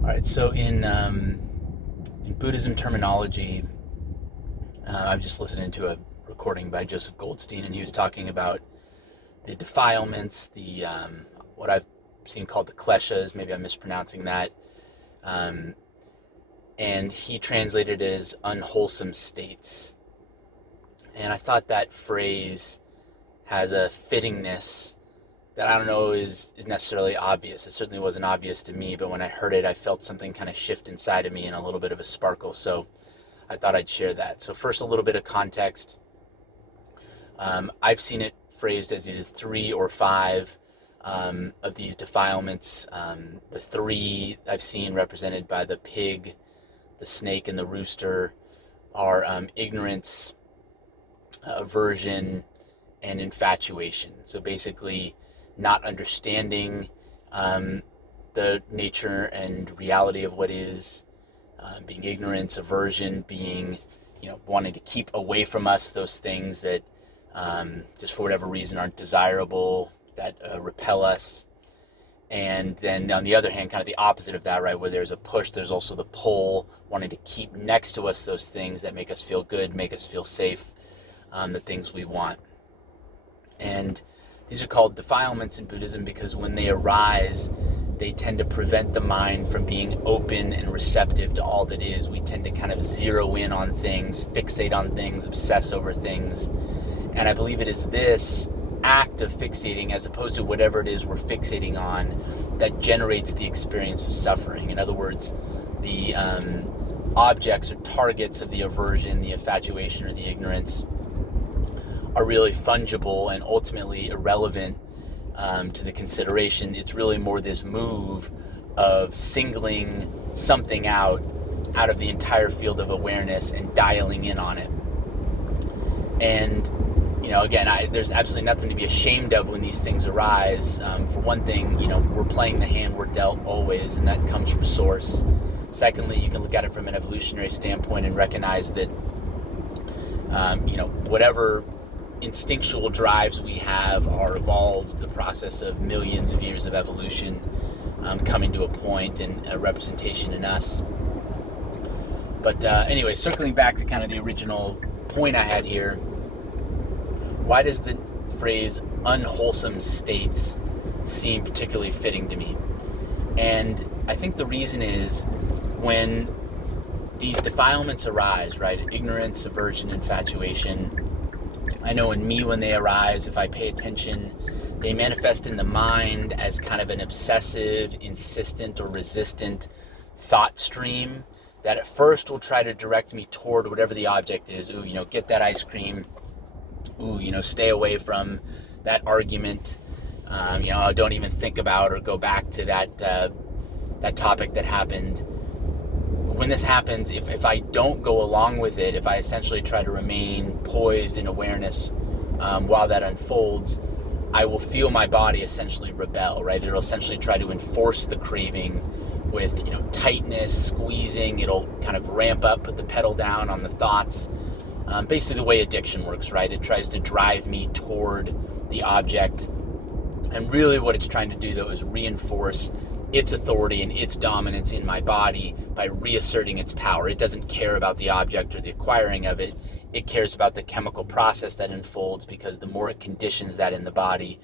All right, so in Buddhism terminology, I'm just listening to a recording by Joseph Goldstein, and he was talking about the defilements, the what I've seen called the kleshas. Maybe I'm mispronouncing that, and he translated it as unwholesome states. And I thought that phrase has a fittingness that I don't know is necessarily obvious. It certainly wasn't obvious to me, but when I heard it, I felt something kind of shift inside of me and a little bit of a sparkle. So I thought I'd share that. So first, a little bit of context. I've seen it phrased as either 3 or 5 of these defilements. The 3 I've seen represented by the pig, the snake, and the rooster are ignorance, aversion, and infatuation. So basically, not understanding the nature and reality of what is, being ignorance, aversion, being, wanting to keep away from us those things that just for whatever reason aren't desirable, that repel us. And then on the other hand, kind of the opposite of that, right, where there's a push, there's also the pull, wanting to keep next to us those things that make us feel good, make us feel safe, the things we want. And these are called defilements in Buddhism because when they arise, they tend to prevent the mind from being open and receptive to all that is. We tend to kind of zero in on things, fixate on things, obsess over things. And I believe it is this act of fixating, as opposed to whatever it is we're fixating on, that generates the experience of suffering. In other words, the objects or targets of the aversion, the infatuation, or the ignorance are really fungible and ultimately irrelevant to the consideration. It's really more this move of singling something out of the entire field of awareness and dialing in on it. And, again, there's absolutely nothing to be ashamed of when these things arise. For one thing, we're playing the hand we're dealt always, and that comes from source. Secondly, you can look at it from an evolutionary standpoint and recognize that, whatever instinctual drives we have are evolved, the process of millions of years of evolution coming to a point and a representation in us. But anyway, circling back to kind of the original point I had here, why does the phrase unwholesome states seem particularly fitting to me? And I think the reason is when these defilements arise, right? Ignorance, aversion, infatuation. I know in me when they arise, if I pay attention, they manifest in the mind as kind of an obsessive, insistent, or resistant thought stream that at first will try to direct me toward whatever the object is. Ooh, get that ice cream. Ooh, stay away from that argument. Don't even think about or go back to that topic that happened. When this happens, if I don't go along with it, if I essentially try to remain poised in awareness while that unfolds, I will feel my body essentially rebel, right? It'll essentially try to enforce the craving with, tightness, squeezing. It'll kind of ramp up, put the pedal down on the thoughts. Basically the way addiction works, right? It tries to drive me toward the object. And really what it's trying to do, though, is reinforce its authority and its dominance in my body by reasserting its power. It doesn't care about the object or the acquiring of it. It cares about the chemical process that unfolds, because the more it conditions that in the body,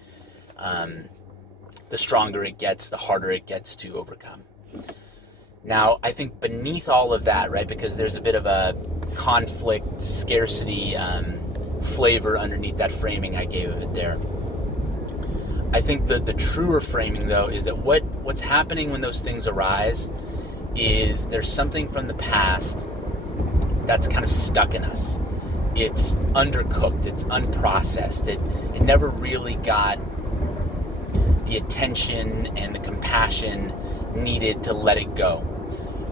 the stronger it gets, the harder it gets to overcome. Now, I think beneath all of that, right, because there's a bit of a conflict, scarcity flavor underneath that framing I gave of it there. I think the truer framing, though, is that what's happening when those things arise is there's something from the past that's kind of stuck in us. It's undercooked, it's unprocessed, it never really got the attention and the compassion needed to let it go.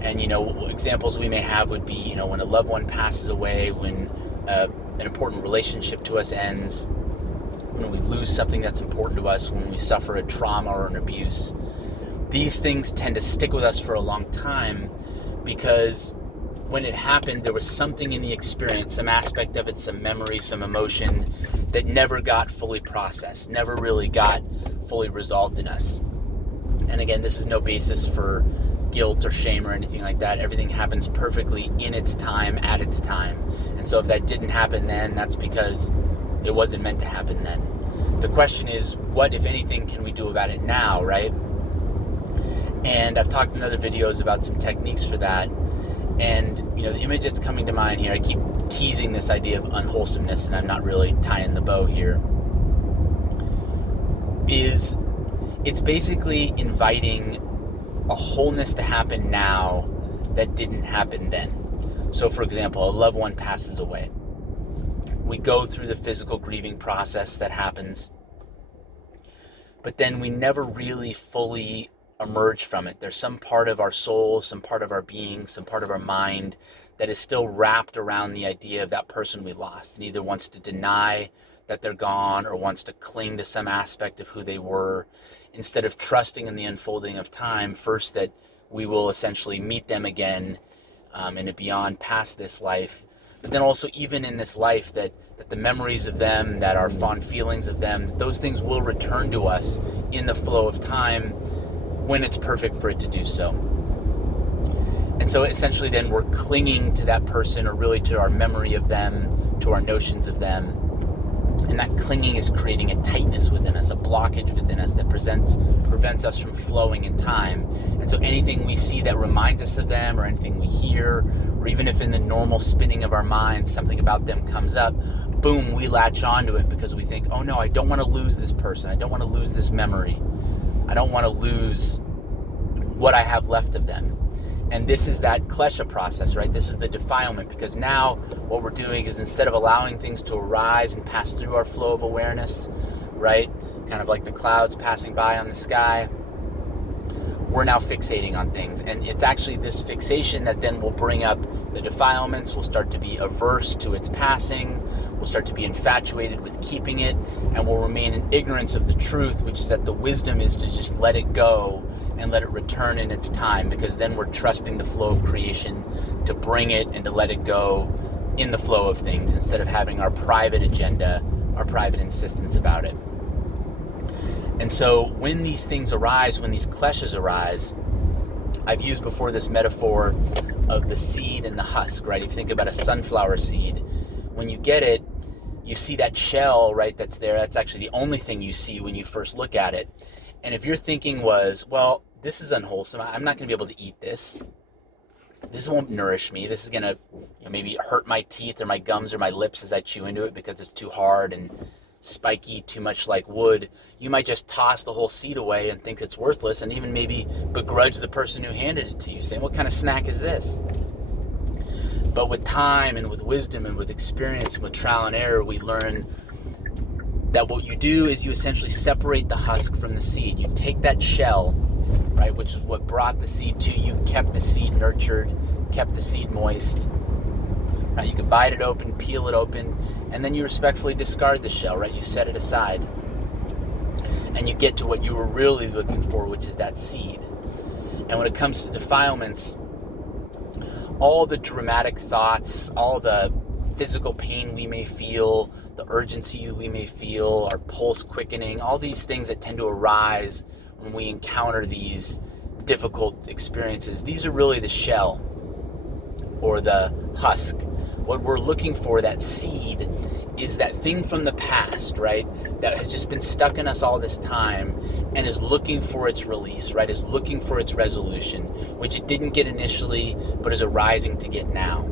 And, examples we may have would be, when a loved one passes away, when an important relationship to us ends, when we lose something that's important to us, when we suffer a trauma or an abuse. These things tend to stick with us for a long time because when it happened, there was something in the experience, some aspect of it, some memory, some emotion that never got fully processed, never really got fully resolved in us. And again, this is no basis for guilt or shame or anything like that. Everything happens perfectly in its time, at its time. And so if that didn't happen then, that's because it wasn't meant to happen then. The question is, what, if anything, can we do about it now, right? And I've talked in other videos about some techniques for that. And, the image that's coming to mind here, I keep teasing this idea of unwholesomeness, and I'm not really tying the bow here, is it's basically inviting a wholeness to happen now that didn't happen then. So, for example, a loved one passes away. We go through the physical grieving process that happens, but then we never really fully emerge from it. There's some part of our soul, some part of our being, some part of our mind that is still wrapped around the idea of that person we lost, and either wants to deny that they're gone or wants to cling to some aspect of who they were, instead of trusting in the unfolding of time, first that we will essentially meet them again in a beyond past this life, but then also even in this life that the memories of them, that our fond feelings of them, those things will return to us in the flow of time when it's perfect for it to do so. And so essentially then we're clinging to that person, or really to our memory of them, to our notions of them. And that clinging is creating a tightness within us, a blockage within us that prevents us from flowing in time. And so anything we see that reminds us of them, or anything we hear, or even if in the normal spinning of our minds something about them comes up, boom, we latch onto it because we think, oh no, I don't want to lose this person. I don't want to lose this memory. I don't want to lose what I have left of them. And this is that klesha process, right? This is the defilement, because now what we're doing is, instead of allowing things to arise and pass through our flow of awareness, right? Kind of like the clouds passing by on the sky, we're now fixating on things. And it's actually this fixation that then will bring up the defilements. We'll start to be averse to its passing. We'll start to be infatuated with keeping it, and we'll remain in ignorance of the truth, which is that the wisdom is to just let it go and let it return in its time, because then we're trusting the flow of creation to bring it and to let it go in the flow of things, instead of having our private agenda, our private insistence about it. And so when these things arise, when these kleshas arise, I've used before this metaphor of the seed and the husk, right? If you think about a sunflower seed, when you get it, you see that shell, right, that's there. That's actually the only thing you see when you first look at it. And if your thinking was, well, this is unwholesome, I'm not going to be able to eat this. This won't nourish me. This is going to maybe hurt my teeth or my gums or my lips as I chew into it because it's too hard and spiky, too much like wood. You might just toss the whole seed away and think it's worthless, and even maybe begrudge the person who handed it to you, saying, what kind of snack is this? But with time and with wisdom and with experience and with trial and error, we learn that what you do is you essentially separate the husk from the seed. You take that shell, right, which is what brought the seed to you, kept the seed nurtured, kept the seed moist. Right, you can bite it open, peel it open, and then you respectfully discard the shell, right? You set it aside. And you get to what you were really looking for, which is that seed. And when it comes to defilements, all the dramatic thoughts, all the physical pain we may feel, the urgency we may feel, our pulse quickening, all these things that tend to arise when we encounter these difficult experiences, these are really the shell or the husk. What we're looking for, that seed, is that thing from the past, right, that has just been stuck in us all this time and is looking for its release, right, is looking for its resolution, which it didn't get initially, but is arising to get now.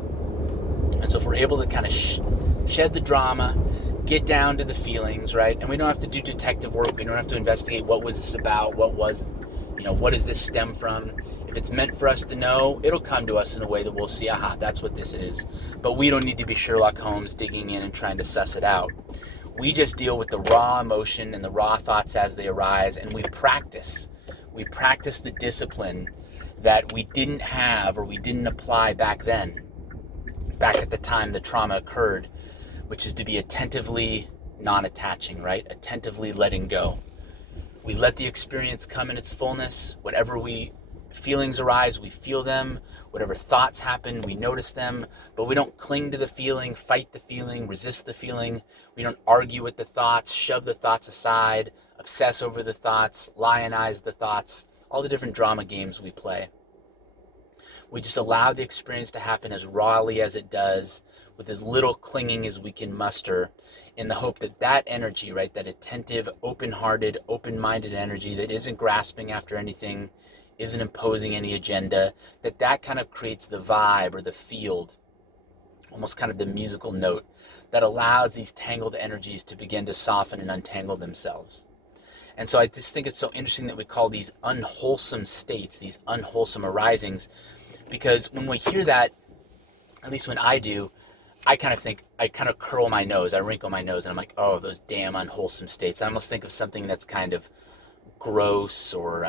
And so if we're able to kind of shed the drama, get down to the feelings, right, and we don't have to do detective work, we don't have to investigate what was this about, what does this stem from. If it's meant for us to know, it'll come to us in a way that we'll see, aha, that's what this is. But we don't need to be Sherlock Holmes digging in and trying to suss it out. We just deal with the raw emotion and the raw thoughts as they arise, and we practice. We practice the discipline that we didn't have or we didn't apply back then, back at the time the trauma occurred, which is to be attentively non-attaching, right? Attentively letting go. We let the experience come in its fullness. Whatever feelings arise, we feel them. Whatever thoughts happen, we notice them. But we don't cling to the feeling, fight the feeling, resist the feeling. We don't argue with the thoughts, shove the thoughts aside, obsess over the thoughts, lionize the thoughts, all the different drama games we play. We just allow the experience to happen as rawly as it does, with as little clinging as we can muster, in the hope that that energy, right, that attentive, open-hearted, open-minded energy that isn't grasping after anything, isn't imposing any agenda, that kind of creates the vibe or the field, almost kind of the musical note that allows these tangled energies to begin to soften and untangle themselves. And so I just think it's so interesting that we call these unwholesome states, these unwholesome arisings, because when we hear that, at least when I do, I kind of think, I kind of curl my nose, I wrinkle my nose, and I'm like, oh, those damn unwholesome states. I almost think of something that's kind of gross or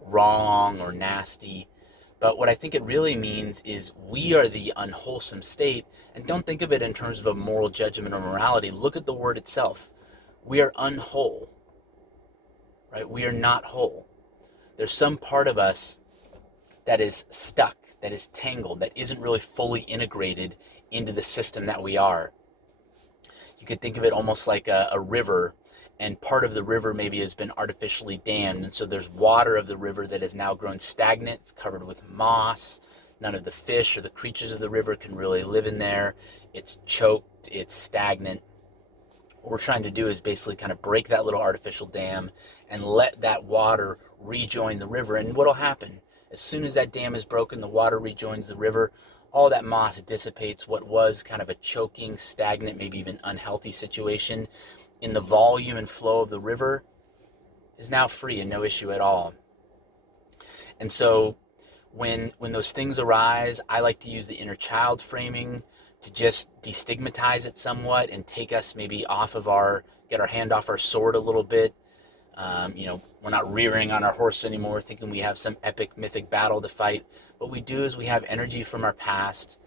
wrong or nasty. But what I think it really means is we are the unwholesome state, and don't think of it in terms of a moral judgment or morality. Look at the word itself. We are unwhole, right? We are not whole. There's some part of us that is stuck, that is tangled, that isn't really fully integrated into the system that we are. You could think of it almost like a river, and part of the river maybe has been artificially dammed, and so there's water of the river that has now grown stagnant. It's covered with moss. None of the fish or the creatures of the river can really live in there. It's choked, it's stagnant. What we're trying to do is basically kind of break that little artificial dam and let that water rejoin the river. And what'll happen? As soon as that dam is broken, the water rejoins the river, all that moss dissipates. What was kind of a choking, stagnant, maybe even unhealthy situation in the volume and flow of the river is now free and no issue at all. And so when those things arise, I like to use the inner child framing to just destigmatize it somewhat and take us maybe get our hand off our sword a little bit. We're not rearing on our horse anymore, thinking we have some epic mythic battle to fight. What we do is we have energy from our past,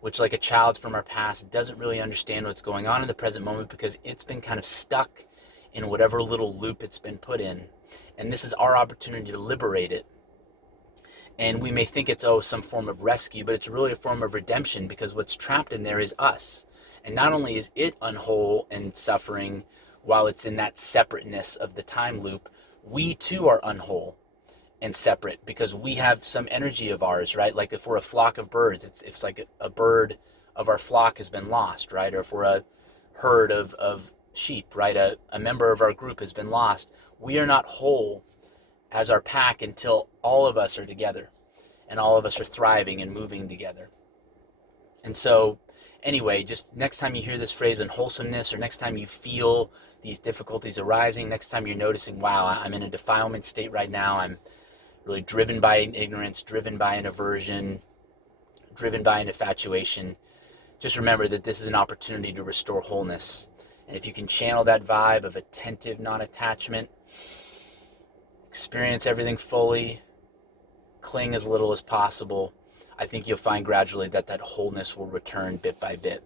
which, like a child from our past, doesn't really understand what's going on in the present moment because it's been kind of stuck in whatever little loop it's been put in. And this is our opportunity to liberate it. And we may think it's, some form of rescue, but it's really a form of redemption, because what's trapped in there is us. And not only is it unwhole and suffering while it's in that separateness of the time loop, we too are unwhole and separate because we have some energy of ours, right? Like if we're a flock of birds, it's like a bird of our flock has been lost, right? Or if we're a herd of sheep, right? A member of our group has been lost. We are not whole as our pack until all of us are together and all of us are thriving and moving together. And so anyway, just next time you hear this phrase unwholesomeness, or next time you feel these difficulties arising, next time you're noticing, wow, I'm in a defilement state right now, I'm really driven by an ignorance, driven by an aversion, driven by an infatuation, just remember that this is an opportunity to restore wholeness. And if you can channel that vibe of attentive non-attachment, experience everything fully, cling as little as possible, I think you'll find gradually that wholeness will return bit by bit.